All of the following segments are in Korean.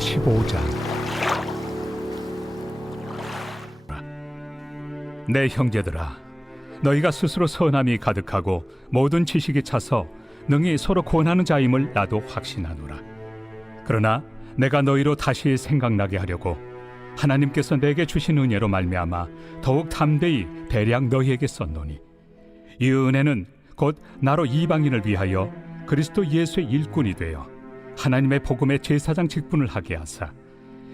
제15장. 내 형제들아, 너희가 스스로 선함이 가득하고 모든 지식이 차서 능히 서로 권하는 자임을 나도 확신하노라. 그러나 내가 너희로 다시 생각나게 하려고 하나님께서 내게 주신 은혜로 말미암아 더욱 담대히 대략 너희에게 썼노니, 이 은혜는 곧 나로 이방인을 위하여 그리스도 예수의 일꾼이 되어 하나님의 복음의 제사장 직분을 하게 하사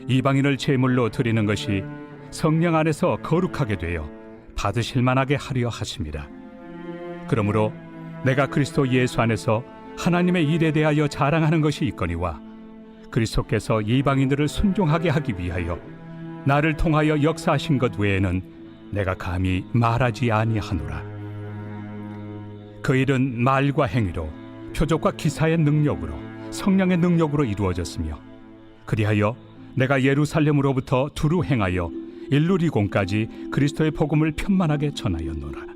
이방인을 제물로 드리는 것이 성령 안에서 거룩하게 되어 받으실 만하게 하려 하심이라. 그러므로 내가 그리스도 예수 안에서 하나님의 일에 대하여 자랑하는 것이 있거니와, 그리스도께서 이방인들을 순종하게 하기 위하여 나를 통하여 역사하신 것 외에는 내가 감히 말하지 아니하노라. 그 일은 말과 행위로, 표적과 기사의 능력으로, 성령의 능력으로 이루어졌으며, 그리하여 내가 예루살렘으로부터 두루 행하여 일루리곤까지 그리스도의 복음을 편만하게 전하였노라.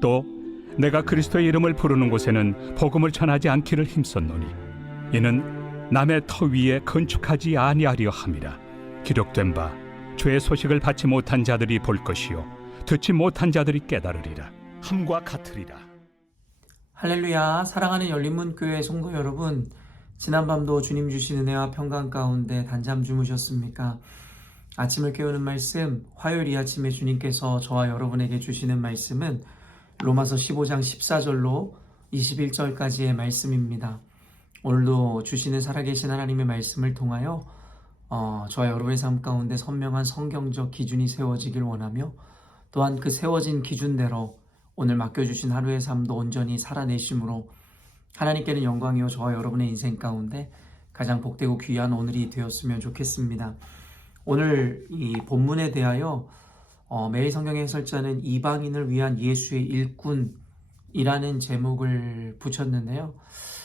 또 내가 그리스도의 이름을 부르는 곳에는 복음을 전하지 않기를 힘썼노니, 이는 남의 터 위에 건축하지 아니하려 함이라. 기록된 바 죄의 소식을 받지 못한 자들이 볼 것이요 듣지 못한 자들이 깨달으리라 함과 같으리라. 할렐루야. 사랑하는 열린문교회 성도 여러분, 지난밤도 주님 주신 은혜와 평강 가운데 단잠 주무셨습니까? 아침을 깨우는 말씀, 화요일 이 아침에 주님께서 저와 여러분에게 주시는 말씀은 로마서 15장 14절로 21절까지의 말씀입니다. 오늘도 주시는 살아계신 하나님의 말씀을 통하여 저와 여러분의 삶 가운데 선명한 성경적 기준이 세워지길 원하며, 또한 그 세워진 기준대로 오늘 맡겨주신 하루의 삶도 온전히 살아내심으로 하나님께는 영광이요 저와 여러분의 인생 가운데 가장 복되고 귀한 오늘이 되었으면 좋겠습니다. 오늘 이 본문에 대하여 매일 성경의 해설자는 이방인을 위한 예수의 일꾼이라는 제목을 붙였는데요.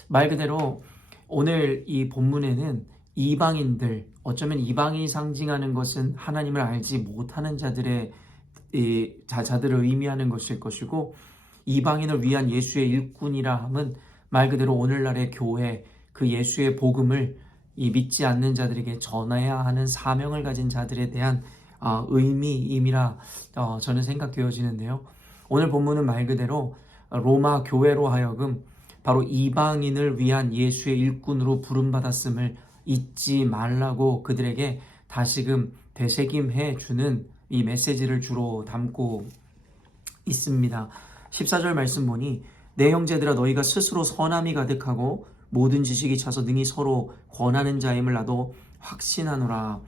말 그대로 오늘 이 본문에는 이방인들, 어쩌면 이방인이 상징하는 것은 하나님을 알지 못하는 자들을 의미하는 것일 것이고, 이방인을 위한 예수의 일꾼이라 함은 말 그대로 오늘날의 교회, 그 예수의 복음을 이 믿지 않는 자들에게 전해야 하는 사명을 가진 자들에 대한 의미임이라 저는 생각되어지는데요. 오늘 본문은 말 그대로 로마 교회로 하여금 바로 이방인을 위한 예수의 일꾼으로 부름받았음을 잊지 말라고 그들에게 다시금 되새김해 주는 이 메시지를 주로 담고 있습니다. 14절 말씀 보니, 내 형제들아, 너희가 스스로 선함이 가득하고 모든 지식이 차서 능히 서로 권하는 자임을 나도 확신하노라.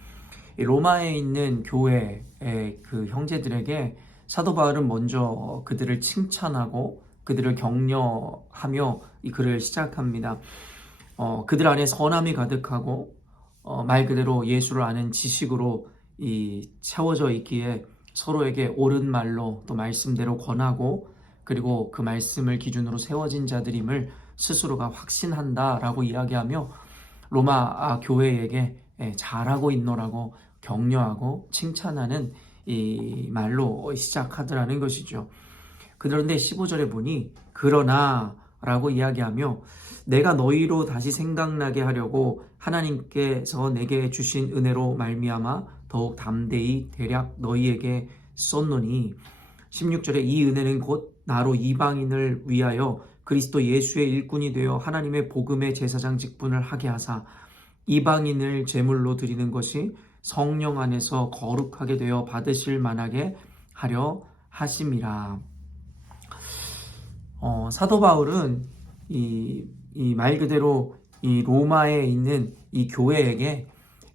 로마에 있는 교회의 그 형제들에게 사도 바울은 먼저 그들을 칭찬하고 그들을 격려하며 이 글을 시작합니다. 그들 안에 선함이 가득하고 말 그대로 예수를 아는 지식으로 채워져 있기에 서로에게 옳은 말로 또 말씀대로 권하고, 그리고 그 말씀을 기준으로 세워진 자들임을 스스로가 확신한다라고 이야기하며 로마 교회에게 잘하고 있노라고 격려하고 칭찬하는 이 말로 시작하더라는 것이죠. 그런데 15절에 보니, 그러나 라고 이야기하며 내가 너희로 다시 생각나게 하려고 하나님께서 내게 주신 은혜로 말미암아 더욱 담대히 대략 너희에게 썼노니, 16절에 이 은혜는 곧 나로 이방인을 위하여 그리스도 예수의 일꾼이 되어 하나님의 복음의 제사장 직분을 하게 하사 이방인을 제물로 드리는 것이 성령 안에서 거룩하게 되어 받으실 만하게 하려 하심이라. 사도 바울은 이 말 그대로 이 로마에 있는 이 교회에게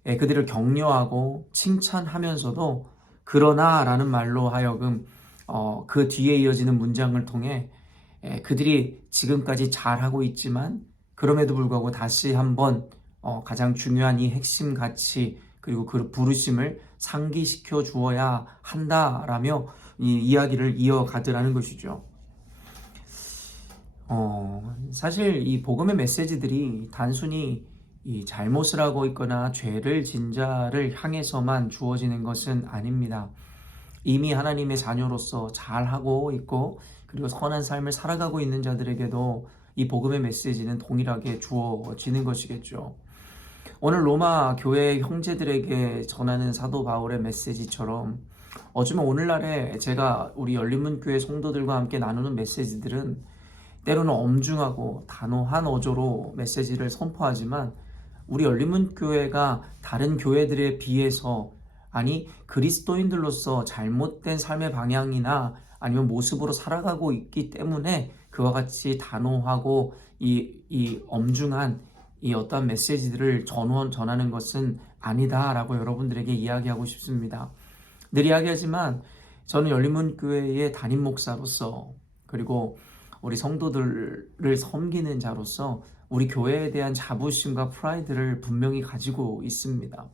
그들을 격려하고 칭찬하면서도 그러나 라는 말로 하여금 그 뒤에 이어지는 문장을 통해 그들이 지금까지 잘하고 있지만 그럼에도 불구하고 다시 한번 가장 중요한 이 핵심 가치, 그리고 그 부르심을 상기시켜 주어야 한다라며 이 이야기를 이어가더라는 것이죠. 사실 이 복음의 메시지들이 단순히 이 잘못을 하고 있거나 죄를 진 자를 향해서만 주어지는 것은 아닙니다. 이미 하나님의 자녀로서 잘하고 있고 그리고 선한 삶을 살아가고 있는 자들에게도 이 복음의 메시지는 동일하게 주어지는 것이겠죠. 오늘 로마 교회 형제들에게 전하는 사도 바울의 메시지처럼 어쩌면 오늘날에 제가 우리 열린문교회 성도들과 함께 나누는 메시지들은 때로는 엄중하고 단호한 어조로 메시지를 선포하지만 우리 열린문교회가 다른 교회들에 비해서 아니 그리스도인들로서 잘못된 삶의 방향이나 아니면 모습으로 살아가고 있기 때문에 그와 같이 단호하고 이 엄중한 이 어떠한 메시지들을 전하는 것은 아니다라고 여러분들에게 이야기하고 싶습니다. 늘 이야기하지만 저는 열린문교회의 담임 목사로서 그리고 우리 성도들을 섬기는 자로서 우리 교회에 대한 자부심과 프라이드를 분명히 가지고 있습니다.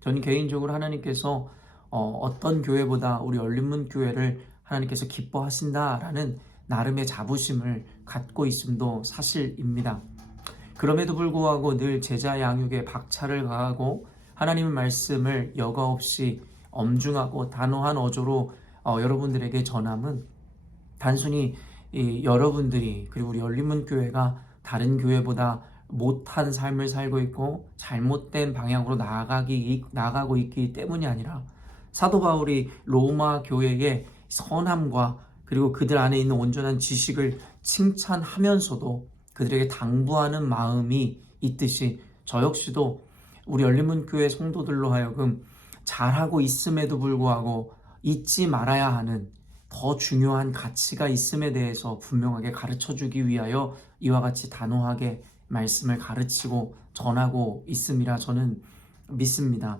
저는 개인적으로 하나님께서 어떤 교회보다 우리 열린문교회를 하나님께서 기뻐하신다라는 나름의 자부심을 갖고 있음도 사실입니다. 그럼에도 불구하고 늘 제자 양육에 박차를 가하고 하나님의 말씀을 여과 없이 엄중하고 단호한 어조로 여러분들에게 전함은 단순히 여러분들이 그리고 우리 열린문교회가 다른 교회보다 못한 삶을 살고 있고 잘못된 방향으로 나아가고 있기 때문이 아니라 사도 바울이 로마 교회의 선함과 그리고 그들 안에 있는 온전한 지식을 칭찬하면서도 그들에게 당부하는 마음이 있듯이 저 역시도 우리 열린문교회 성도들로 하여금 잘하고 있음에도 불구하고 잊지 말아야 하는 더 중요한 가치가 있음에 대해서 분명하게 가르쳐주기 위하여 이와 같이 단호하게 말씀을 가르치고 전하고 있음이라 저는 믿습니다.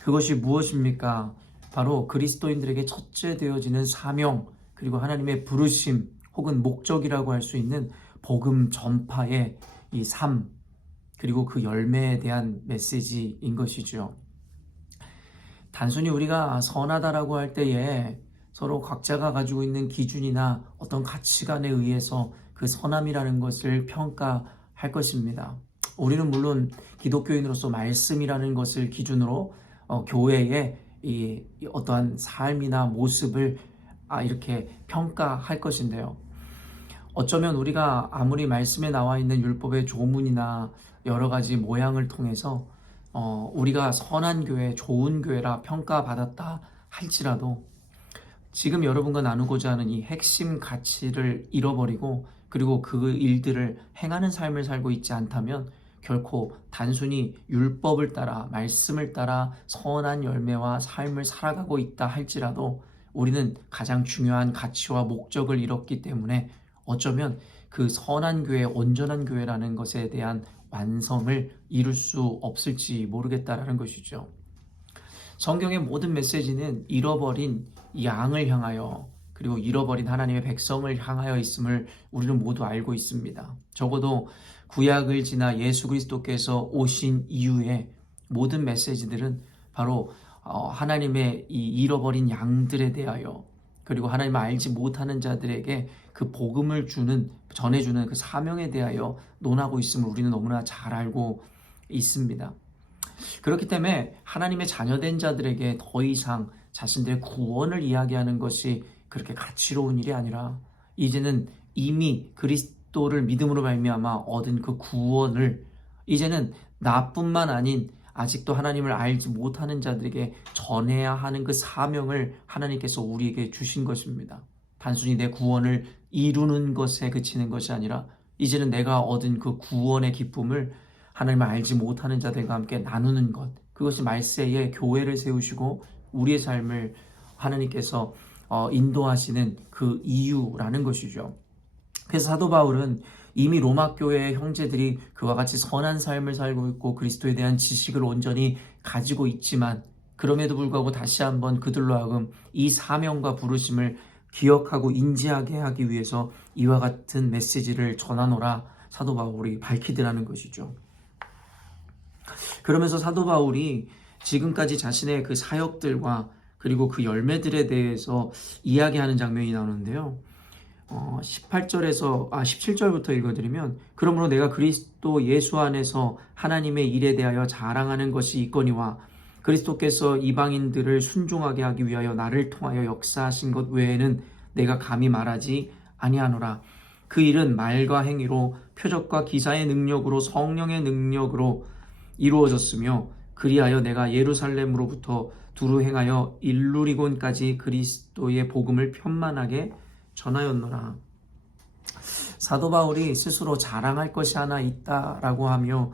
그것이 무엇입니까? 바로 그리스도인들에게 첫째 되어지는 사명 그리고 하나님의 부르심 혹은 목적이라고 할 수 있는 복음 전파의 이 삶 그리고 그 열매에 대한 메시지인 것이죠. 단순히 우리가 선하다라고 할 때에 서로 각자가 가지고 있는 기준이나 어떤 가치관에 의해서 그 선함이라는 것을 평가할 것입니다. 우리는 물론 기독교인으로서 말씀이라는 것을 기준으로 교회의 이 어떠한 삶이나 모습을 이렇게 평가할 것인데요. 어쩌면 우리가 아무리 말씀에 나와 있는 율법의 조문이나 여러 가지 모양을 통해서 우리가 선한 교회, 좋은 교회라 평가받았다 할지라도 지금 여러분과 나누고자 하는 이 핵심 가치를 잃어버리고 그리고 그 일들을 행하는 삶을 살고 있지 않다면 결코 단순히 율법을 따라 말씀을 따라 선한 열매와 삶을 살아가고 있다 할지라도 우리는 가장 중요한 가치와 목적을 잃었기 때문에 어쩌면 그 선한 교회, 온전한 교회라는 것에 대한 완성을 이룰 수 없을지 모르겠다라는 것이죠. 성경의 모든 메시지는 잃어버린 양을 향하여 그리고 잃어버린 하나님의 백성을 향하여 있음을 우리는 모두 알고 있습니다. 적어도 구약을 지나 예수 그리스도께서 오신 이후에 모든 메시지들은 바로 하나님의 이 잃어버린 양들에 대하여 그리고 하나님을 알지 못하는 자들에게 그 복음을 전해주는 그 사명에 대하여 논하고 있음을 우리는 너무나 잘 알고 있습니다. 그렇기 때문에 하나님의 자녀된 자들에게 더 이상 자신들의 구원을 이야기하는 것이 그렇게 가치로운 일이 아니라 이제는 이미 그리스도를 믿음으로 말미암아 얻은 그 구원을 이제는 나뿐만 아닌 아직도 하나님을 알지 못하는 자들에게 전해야 하는 그 사명을 하나님께서 우리에게 주신 것입니다. 단순히 내 구원을 이루는 것에 그치는 것이 아니라 이제는 내가 얻은 그 구원의 기쁨을 하나님을 알지 못하는 자들과 함께 나누는 것, 그것이 말세에 교회를 세우시고 우리의 삶을 하나님께서 인도하시는 그 이유라는 것이죠. 그래서 사도 바울은 이미 로마 교회의 형제들이 그와 같이 선한 삶을 살고 있고 그리스도에 대한 지식을 온전히 가지고 있지만 그럼에도 불구하고 다시 한번 그들로 하여금 이 사명과 부르심을 기억하고 인지하게 하기 위해서 이와 같은 메시지를 전하노라 사도 바울이 밝히더라는 것이죠. 그러면서 사도 바울이 지금까지 자신의 그 사역들과 그리고 그 열매들에 대해서 이야기하는 장면이 나오는데요. 17절부터 읽어드리면 그러므로 내가 그리스도 예수 안에서 하나님의 일에 대하여 자랑하는 것이 있거니와 그리스도께서 이방인들을 순종하게 하기 위하여 나를 통하여 역사하신 것 외에는 내가 감히 말하지 아니하노라. 그 일은 말과 행위로 표적과 기사의 능력으로 성령의 능력으로 이루어졌으며 그리하여 내가 예루살렘으로부터 두루 행하여 일루리곤까지 그리스도의 복음을 편만하게 전하였노라. 사도 바울이 스스로 자랑할 것이 하나 있다라고 하며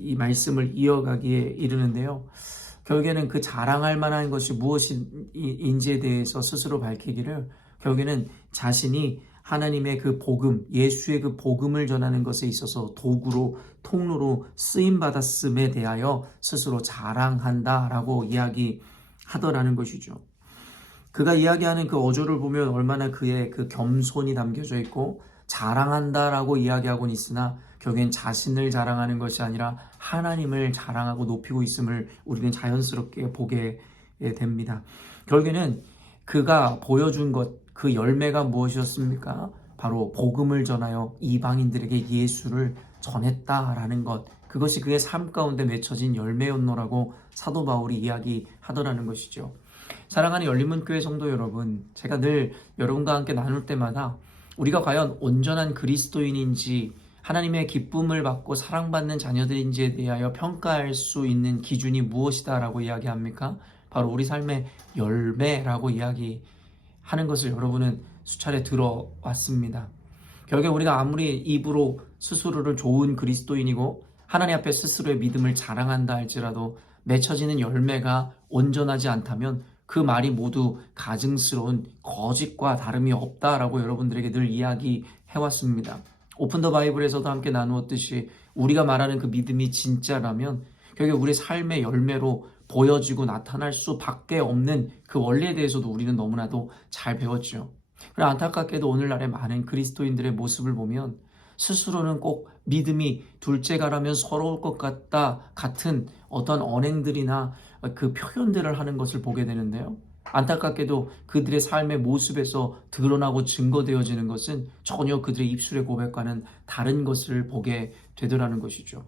이 말씀을 이어가기에 이르는데요. 결국에는 그 자랑할 만한 것이 무엇인지에 대해서 스스로 밝히기를, 결국에는 자신이 하나님의 그 복음, 예수의 그 복음을 전하는 것에 있어서 도구로, 통로로 쓰임받았음에 대하여 스스로 자랑한다라고 이야기하더라는 것이죠. 그가 이야기하는 그 어조를 보면 얼마나 그의 그 겸손이 담겨져 있고 자랑한다라고 이야기하고는 있으나 결국엔 자신을 자랑하는 것이 아니라 하나님을 자랑하고 높이고 있음을 우리는 자연스럽게 보게 됩니다. 결국에는 그가 보여준 것, 그 열매가 무엇이었습니까? 바로 복음을 전하여 이방인들에게 예수를 전했다라는 것, 그것이 그의 삶 가운데 맺혀진 열매였노라고 사도 바울이 이야기하더라는 것이죠. 사랑하는 열린문교회 성도 여러분, 제가 늘 여러분과 함께 나눌 때마다 우리가 과연 온전한 그리스도인인지, 하나님의 기쁨을 받고 사랑받는 자녀들인지에 대하여 평가할 수 있는 기준이 무엇이다라고 이야기합니까? 바로 우리 삶의 열매라고 이야기하는 것을 여러분은 수차례 들어왔습니다. 결국에 우리가 아무리 입으로 스스로를 좋은 그리스도인이고 하나님 앞에 스스로의 믿음을 자랑한다 할지라도 맺혀지는 열매가 온전하지 않다면 그 말이 모두 가증스러운 거짓과 다름이 없다라고 여러분들에게 늘 이야기해왔습니다. 오픈 더 바이블에서도 함께 나누었듯이 우리가 말하는 그 믿음이 진짜라면 결국 우리 삶의 열매로 보여지고 나타날 수밖에 없는 그 원리에 대해서도 우리는 너무나도 잘 배웠죠. 그러나 안타깝게도 오늘날의 많은 그리스도인들의 모습을 보면 스스로는 꼭 믿음이 둘째가라면 서러울 것 같은 어떤 언행들이나 그 표현들을 하는 것을 보게 되는데요. 안타깝게도 그들의 삶의 모습에서 드러나고 증거되어지는 것은 전혀 그들의 입술의 고백과는 다른 것을 보게 되더라는 것이죠.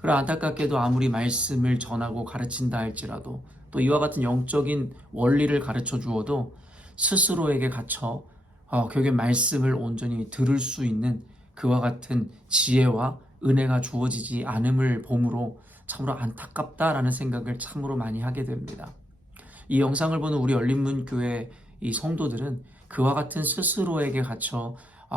그러나 안타깝게도 아무리 말씀을 전하고 가르친다 할지라도 또 이와 같은 영적인 원리를 가르쳐 주어도 스스로에게 갇혀 결국에 말씀을 온전히 들을 수 있는 그와 같은 지혜와 은혜가 주어지지 않음을 보므로 참으로 안타깝다라는 생각을 참으로 많이 하게 됩니다. 이 영상을 보는 우리 열린문교회 이 성도들은 그와 같은 스스로에게 갇혀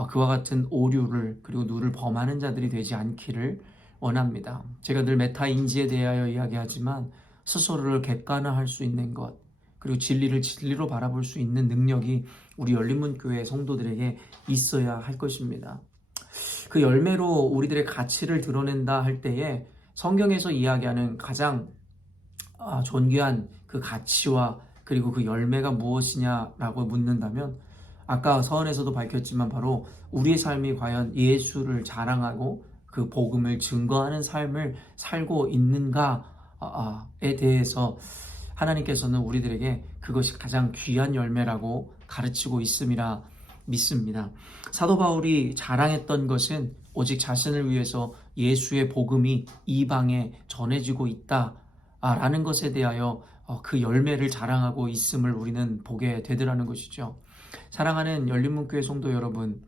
그와 같은 오류를 그리고 누를 범하는 자들이 되지 않기를 원합니다. 제가 늘 메타인지에 대하여 이야기하지만 스스로를 객관화할 수 있는 것, 그리고 진리를 진리로 바라볼 수 있는 능력이 우리 열린문교회 성도들에게 있어야 할 것입니다. 그 열매로 우리들의 가치를 드러낸다 할 때에 성경에서 이야기하는 가장 존귀한 그 가치와 그리고 그 열매가 무엇이냐라고 묻는다면 아까 서원에서도 밝혔지만 바로 우리의 삶이 과연 예수를 자랑하고 그 복음을 증거하는 삶을 살고 있는가에 대해서 하나님께서는 우리들에게 그것이 가장 귀한 열매라고 가르치고 있음이라 믿습니다. 사도 바울이 자랑했던 것은 오직 자신을 위해서 예수의 복음이 이방에 전해지고 있다라는 것에 대하여 그 열매를 자랑하고 있음을 우리는 보게 되더라는 것이죠. 사랑하는 열린문교회 성도 여러분,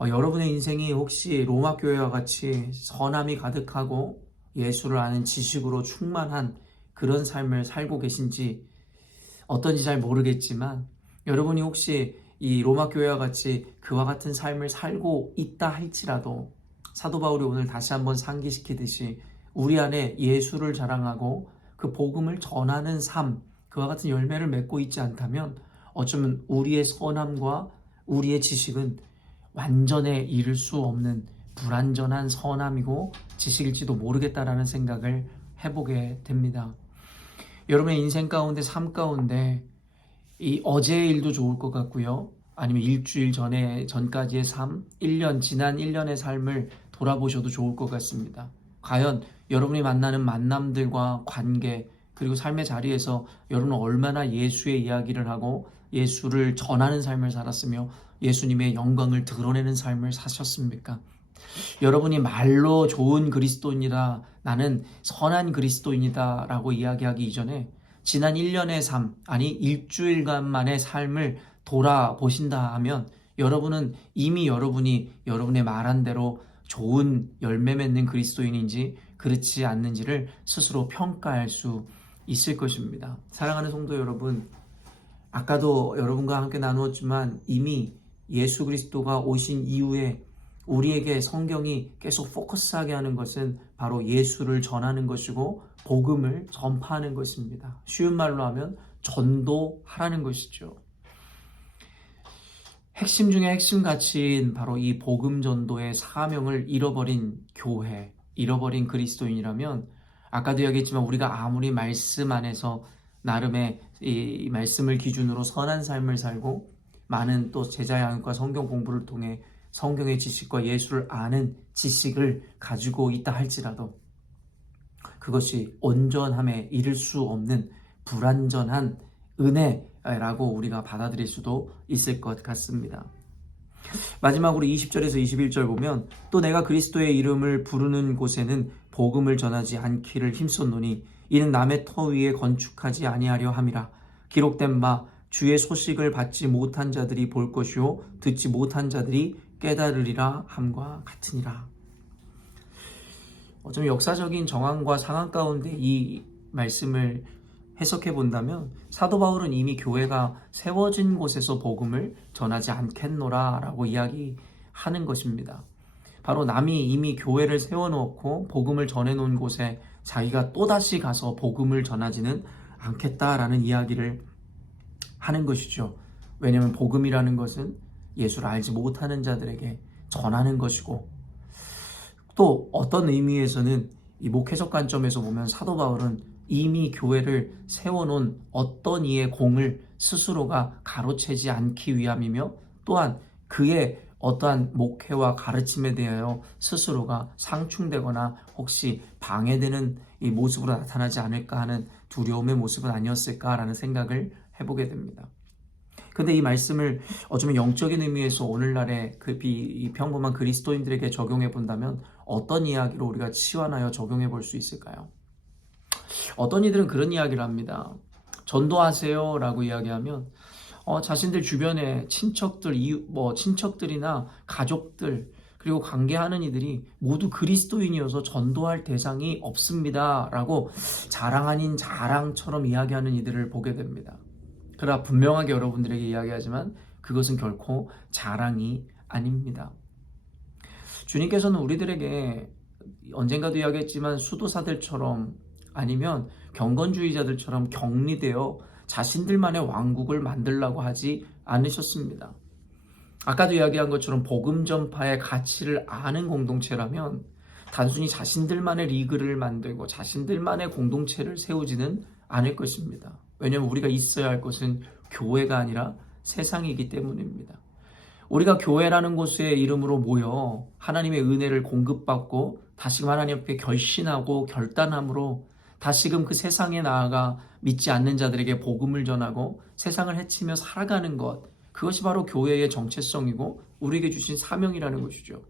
여러분의 인생이 혹시 로마 교회와 같이 선함이 가득하고 예수를 아는 지식으로 충만한 그런 삶을 살고 계신지 어떤지 잘 모르겠지만 여러분이 혹시 이 로마 교회와 같이 그와 같은 삶을 살고 있다 할지라도 사도 바울이 오늘 다시 한번 상기시키듯이 우리 안에 예수를 자랑하고 그 복음을 전하는 삶, 그와 같은 열매를 맺고 있지 않다면 어쩌면 우리의 선함과 우리의 지식은 완전에 이를 수 없는 불완전한 선함이고 지식일지도 모르겠다라는 생각을 해보게 됩니다. 여러분의 인생 가운데, 삶 가운데 이 어제의 일도 좋을 것 같고요. 아니면 일주일 전까지의 삶, 1년, 지난 1년의 삶을 돌아보셔도 좋을 것 같습니다. 과연 여러분이 만나는 만남들과 관계, 그리고 삶의 자리에서 여러분은 얼마나 예수의 이야기를 하고 예수를 전하는 삶을 살았으며 예수님의 영광을 드러내는 삶을 사셨습니까? 여러분이 말로 좋은 그리스도인이다, 나는 선한 그리스도인이다 라고 이야기하기 이전에 지난 1년의 삶, 아니 일주일간만의 삶을 돌아보신다 하면 여러분은 이미 여러분이 여러분의 말한 대로 좋은 열매 맺는 그리스도인인지 그렇지 않는지를 스스로 평가할 수 있을 것입니다. 사랑하는 성도 여러분, 아까도 여러분과 함께 나누었지만 이미 예수 그리스도가 오신 이후에 우리에게 성경이 계속 포커스하게 하는 것은 바로 예수를 전하는 것이고 복음을 전파하는 것입니다. 쉬운 말로 하면 전도하라는 것이죠. 핵심 중에 핵심 가치인 바로 이 복음 전도의 사명을 잃어버린 교회, 잃어버린 그리스도인이라면 아까도 이야기했지만 우리가 아무리 말씀 안에서 나름의 이 말씀을 기준으로 선한 삶을 살고 많은 또 제자 양육과 성경 공부를 통해 성경의 지식과 예수를 아는 지식을 가지고 있다 할지라도 그것이 온전함에 이를 수 없는 불완전한 은혜라고 우리가 받아들일 수도 있을 것 같습니다. 마지막으로 20절에서 21절 보면 또 내가 그리스도의 이름을 부르는 곳에는 복음을 전하지 않기를 힘썼노니 이는 남의 터 위에 건축하지 아니하려 함이라. 기록된 바 주의 소식을 받지 못한 자들이 볼 것이요 듣지 못한 자들이 깨달으리라 함과 같으니라. 어쩌면 역사적인 정황과 상황 가운데 이 말씀을 해석해 본다면 사도 바울은 이미 교회가 세워진 곳에서 복음을 전하지 않겠노라 라고 이야기하는 것입니다. 바로 남이 이미 교회를 세워놓고 복음을 전해놓은 곳에 자기가 또다시 가서 복음을 전하지는 않겠다라는 이야기를 하는 것이죠. 왜냐하면 복음이라는 것은 예수를 알지 못하는 자들에게 전하는 것이고 또 어떤 의미에서는 이 목회적 관점에서 보면 사도 바울은 이미 교회를 세워놓은 어떤 이의 공을 스스로가 가로채지 않기 위함이며 또한 그의 어떠한 목회와 가르침에 대하여 스스로가 상충되거나 혹시 방해되는 이 모습으로 나타나지 않을까 하는 두려움의 모습은 아니었을까라는 생각을 해보게 됩니다. 근데 이 말씀을 어쩌면 영적인 의미에서 오늘날의 이 평범한 그리스도인들에게 적용해 본다면 어떤 이야기로 우리가 치환하여 적용해 볼 수 있을까요? 어떤 이들은 그런 이야기를 합니다. 전도하세요 라고 이야기하면 자신들 주변에 친척들이나 가족들 그리고 관계하는 이들이 모두 그리스도인이어서 전도할 대상이 없습니다 라고 자랑 아닌 자랑처럼 이야기하는 이들을 보게 됩니다. 그러나 분명하게 여러분들에게 이야기하지만 그것은 결코 자랑이 아닙니다. 주님께서는 우리들에게 언젠가도 이야기했지만 수도사들처럼 아니면 경건주의자들처럼 격리되어 자신들만의 왕국을 만들라고 하지 않으셨습니다. 아까도 이야기한 것처럼 복음 전파의 가치를 아는 공동체라면 단순히 자신들만의 리그를 만들고 자신들만의 공동체를 세우지는 않을 것입니다. 왜냐하면 우리가 있어야 할 것은 교회가 아니라 세상이기 때문입니다. 우리가 교회라는 곳의 이름으로 모여 하나님의 은혜를 공급받고 다시금 하나님 앞에 결신하고 결단함으로 다시금 그 세상에 나아가 믿지 않는 자들에게 복음을 전하고 세상을 헤치며 살아가는 것, 그것이 바로 교회의 정체성이고 우리에게 주신 사명이라는 것이죠.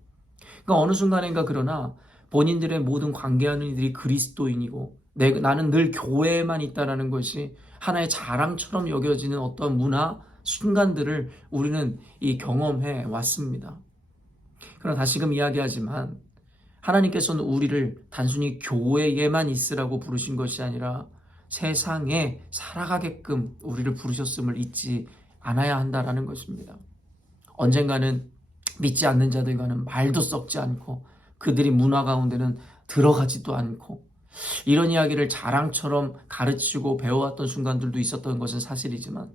그러니까 어느 순간인가 그러나 본인들의 모든 관계하는 이들이 그리스도인이고 나는 늘 교회에만 있다라는 것이 하나의 자랑처럼 여겨지는 어떤 문화 순간들을 우리는 경험해 왔습니다. 그러나 다시금 이야기하지만 하나님께서는 우리를 단순히 교회에만 있으라고 부르신 것이 아니라 세상에 살아가게끔 우리를 부르셨음을 잊지 않아야 한다라는 것입니다. 언젠가는 믿지 않는 자들과는 말도 썩지 않고 그들이 문화 가운데는 들어가지도 않고 이런 이야기를 자랑처럼 가르치고 배워왔던 순간들도 있었던 것은 사실이지만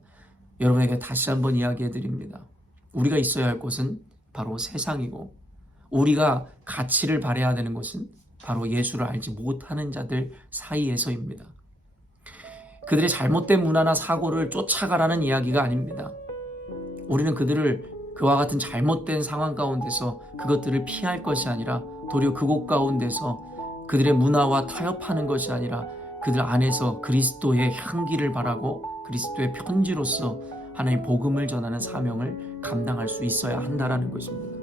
여러분에게 다시 한번 이야기해 드립니다. 우리가 있어야 할 곳은 바로 세상이고 우리가 가치를 발휘해야 되는 것은 바로 예수를 알지 못하는 자들 사이에서입니다. 그들의 잘못된 문화나 사고를 쫓아가라는 이야기가 아닙니다. 우리는 그와 같은 잘못된 상황 가운데서 그것들을 피할 것이 아니라 도리어 그곳 가운데서 그들의 문화와 타협하는 것이 아니라 그들 안에서 그리스도의 향기를 바라고 그리스도의 편지로서 하나님의 복음을 전하는 사명을 감당할 수 있어야 한다라는 것입니다.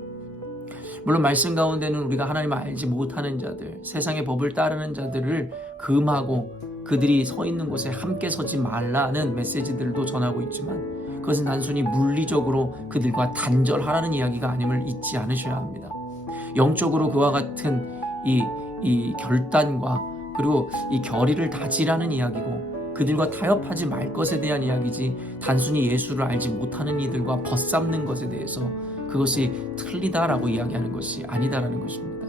물론 말씀 가운데는 우리가 하나님을 알지 못하는 자들, 세상의 법을 따르는 자들을 금하고 그들이 서 있는 곳에 함께 서지 말라는 메시지들도 전하고 있지만 그것은 단순히 물리적으로 그들과 단절하라는 이야기가 아님을 잊지 않으셔야 합니다. 영적으로 그와 같은 이 결단과 그리고 이 결의를 다지라는 이야기고 그들과 타협하지 말 것에 대한 이야기지 단순히 예수를 알지 못하는 이들과 벗삼는 것에 대해서 그것이 틀리다라고 이야기하는 것이 아니다라는 것입니다.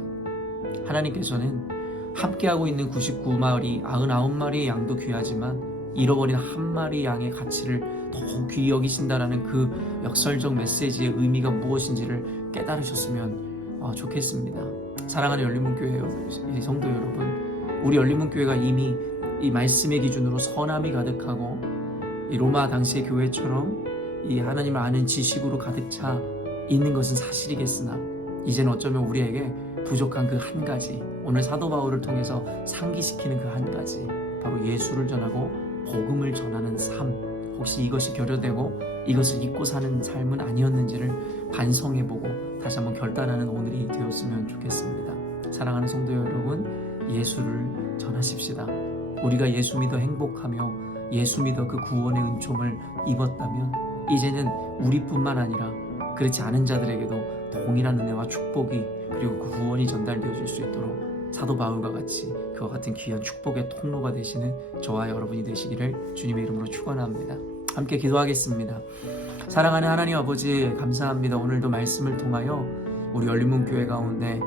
하나님께서는 함께하고 있는 99마리, 99마리의 양도 귀하지만 잃어버린 한 마리 양의 가치를 더욱 귀히 여기신다라는 그 역설적 메시지의 의미가 무엇인지를 깨달으셨으면 좋겠습니다. 사랑하는 열린문교회 성도 여러분, 우리 열린문교회가 이미 이 말씀의 기준으로 선함이 가득하고 이 로마 당시의 교회처럼 이 하나님을 아는 지식으로 가득 차 있는 것은 사실이겠으나 이제는 어쩌면 우리에게 부족한 그 한 가지, 오늘 사도 바울을 통해서 상기시키는 그 한 가지, 바로 예수를 전하고 복음을 전하는 삶, 혹시 이것이 결여되고 이것을 잊고 사는 삶은 아니었는지를 반성해보고 다시 한번 결단하는 오늘이 되었으면 좋겠습니다. 사랑하는 성도 여러분, 예수를 전하십시다. 우리가 예수 믿어 행복하며 예수 믿어 그 구원의 은총을 입었다면 이제는 우리뿐만 아니라 그렇지 않은 자들에게도 동일한 은혜와 축복이 그리고 그 구원이 전달되어질 수 있도록 사도 바울과 같이 그와 같은 귀한 축복의 통로가 되시는 저와 여러분이 되시기를 주님의 이름으로 축원합니다. 함께 기도하겠습니다. 사랑하는 하나님 아버지, 감사합니다. 오늘도 말씀을 통하여 우리 열린문교회 가운데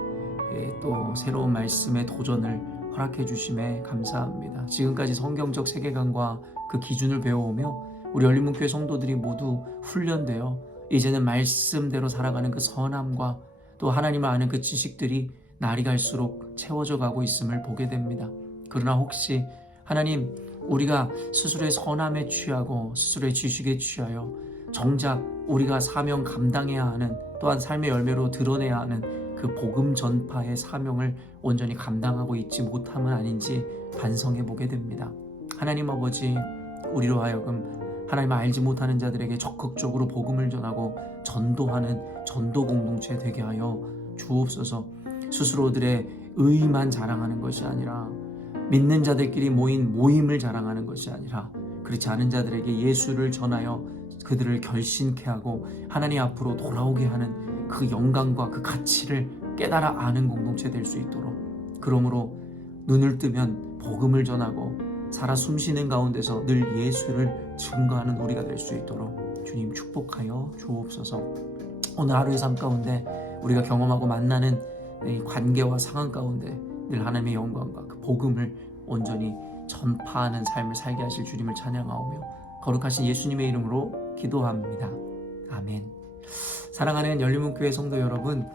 또 새로운 말씀의 도전을 허락해 주심에 감사합니다. 지금까지 성경적 세계관과 그 기준을 배워오며 우리 열린문교회 성도들이 모두 훈련되어 이제는 말씀대로 살아가는 그 선함과 또 하나님을 아는 그 지식들이 날이 갈수록 채워져 가고 있음을 보게 됩니다. 그러나 혹시 하나님, 우리가 스스로의 선함에 취하고 스스로의 지식에 취하여 정작 우리가 사명 감당해야 하는, 또한 삶의 열매로 드러내야 하는 그 복음 전파의 사명을 온전히 감당하고 있지 못함은 아닌지 반성해 보게 됩니다. 하나님 아버지, 우리로 하여금 하나님을 알지 못하는 자들에게 적극적으로 복음을 전하고 전도하는 전도 공동체 되게 하여 주옵소서. 스스로들의 의만 자랑하는 것이 아니라, 믿는 자들끼리 모인 모임을 자랑하는 것이 아니라, 그렇지 않은 자들에게 예수를 전하여 그들을 결신케 하고 하나님 앞으로 돌아오게 하는 그 영광과 그 가치를 깨달아 아는 공동체 될 수 있도록, 그러므로 눈을 뜨면 복음을 전하고 살아 숨쉬는 가운데서 늘 예수를 증거하는 우리가 될 수 있도록 주님 축복하여 주옵소서. 오늘 하루의 삶 가운데 우리가 경험하고 만나는 이 관계와 상황 가운데 늘 하나님의 영광과 그 복음을 온전히 전파하는 삶을 살게 하실 주님을 찬양하오며 거룩하신 예수님의 이름으로 기도합니다. 아멘. 사랑하는 열린문교회 성도 여러분,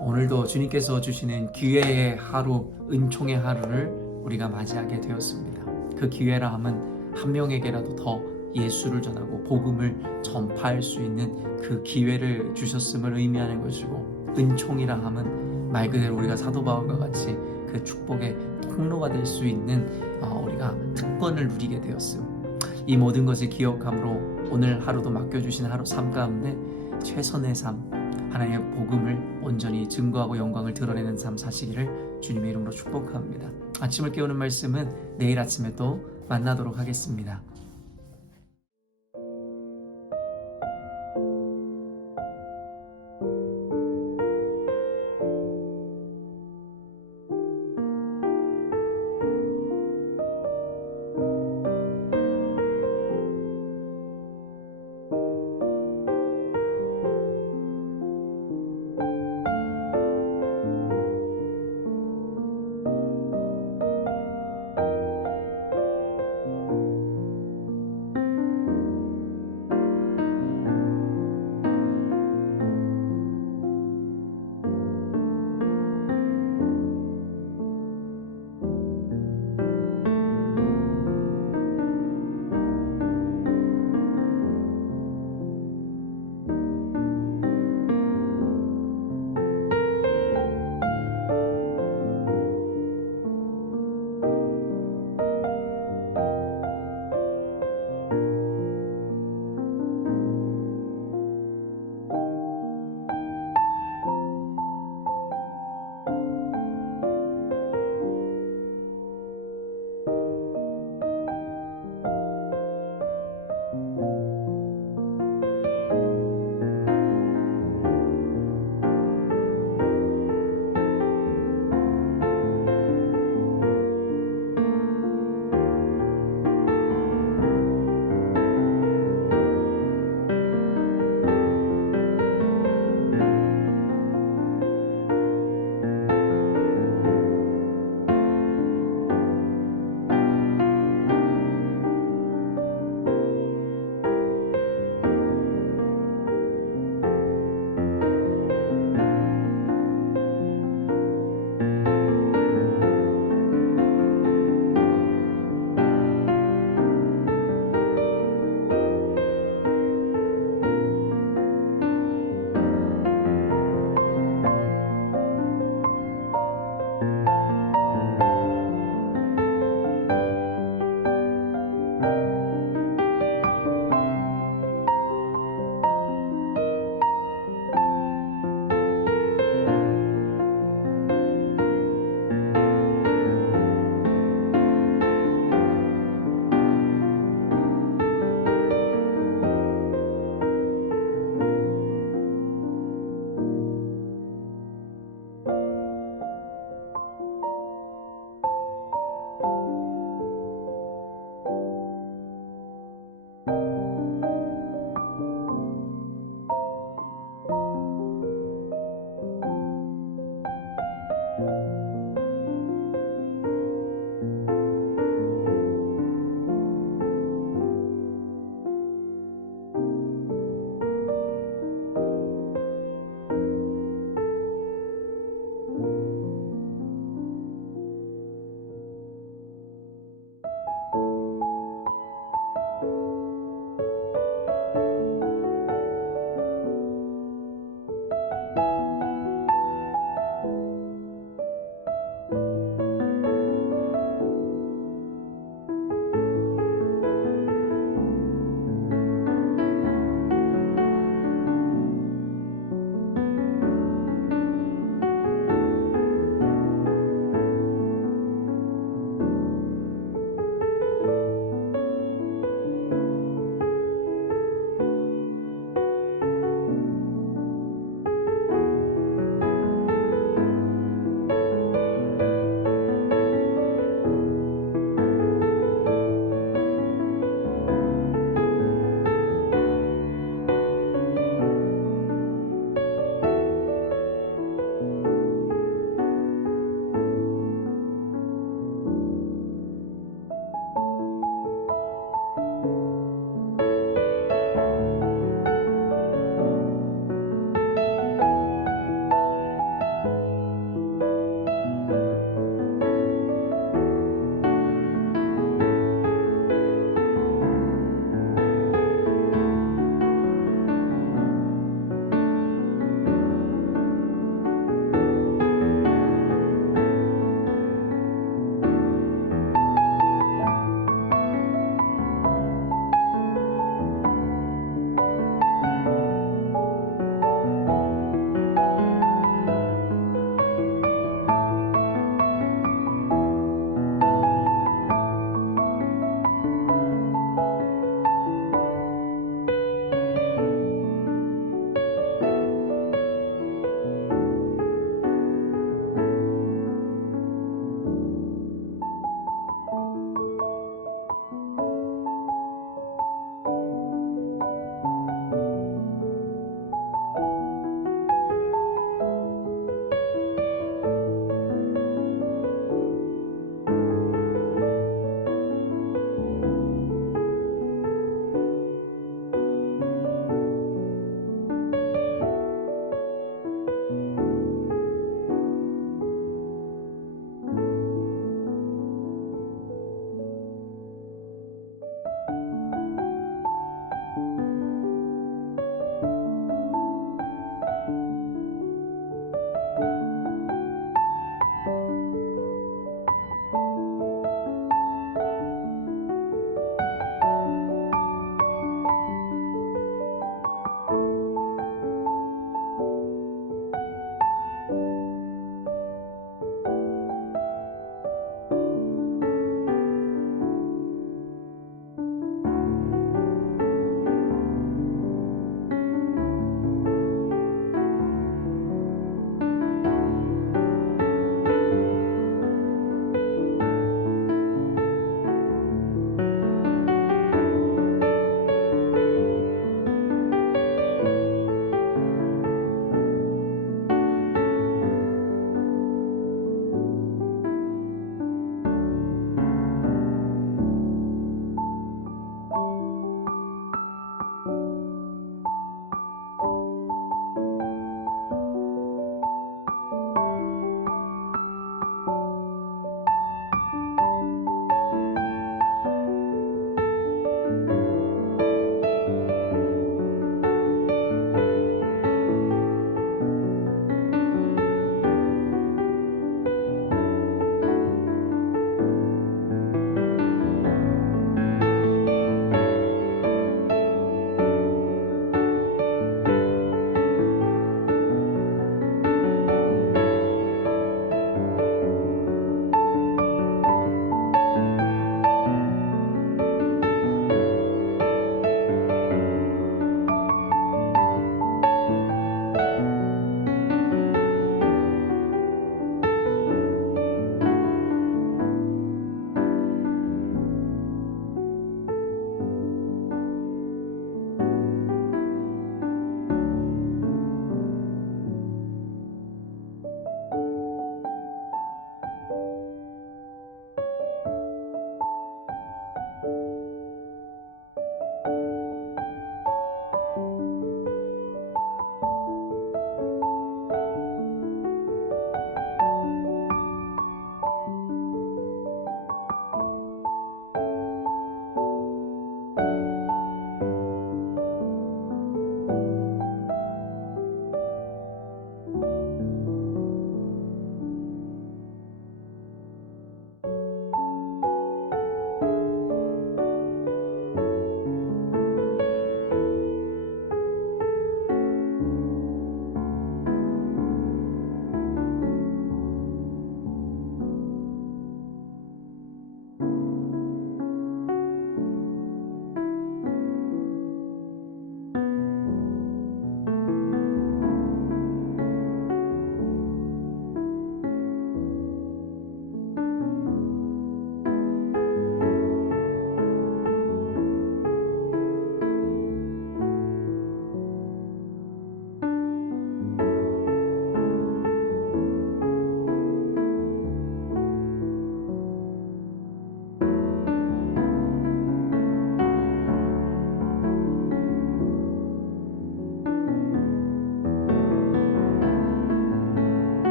오늘도 주님께서 주시는 기회의 하루, 은총의 하루를 우리가 맞이하게 되었습니다. 그 기회라 함은 한 명에게라도 더 예수를 전하고 복음을 전파할 수 있는 그 기회를 주셨음을 의미하는 것이고, 은총이라 함은 말 그대로 우리가 사도 바울과 같이 그 축복의 통로가 될 수 있는 우리가 특권을 누리게 되었음. 이 모든 것을 기억함으로 오늘 하루도 맡겨주신 하루 삶 가운데 최선의 삶, 하나님의 복음을 온전히 증거하고 영광을 드러내는 삶 사시기를 주님의 이름으로 축복합니다. 아침을 깨우는 말씀은 내일 아침에 또 만나도록 하겠습니다.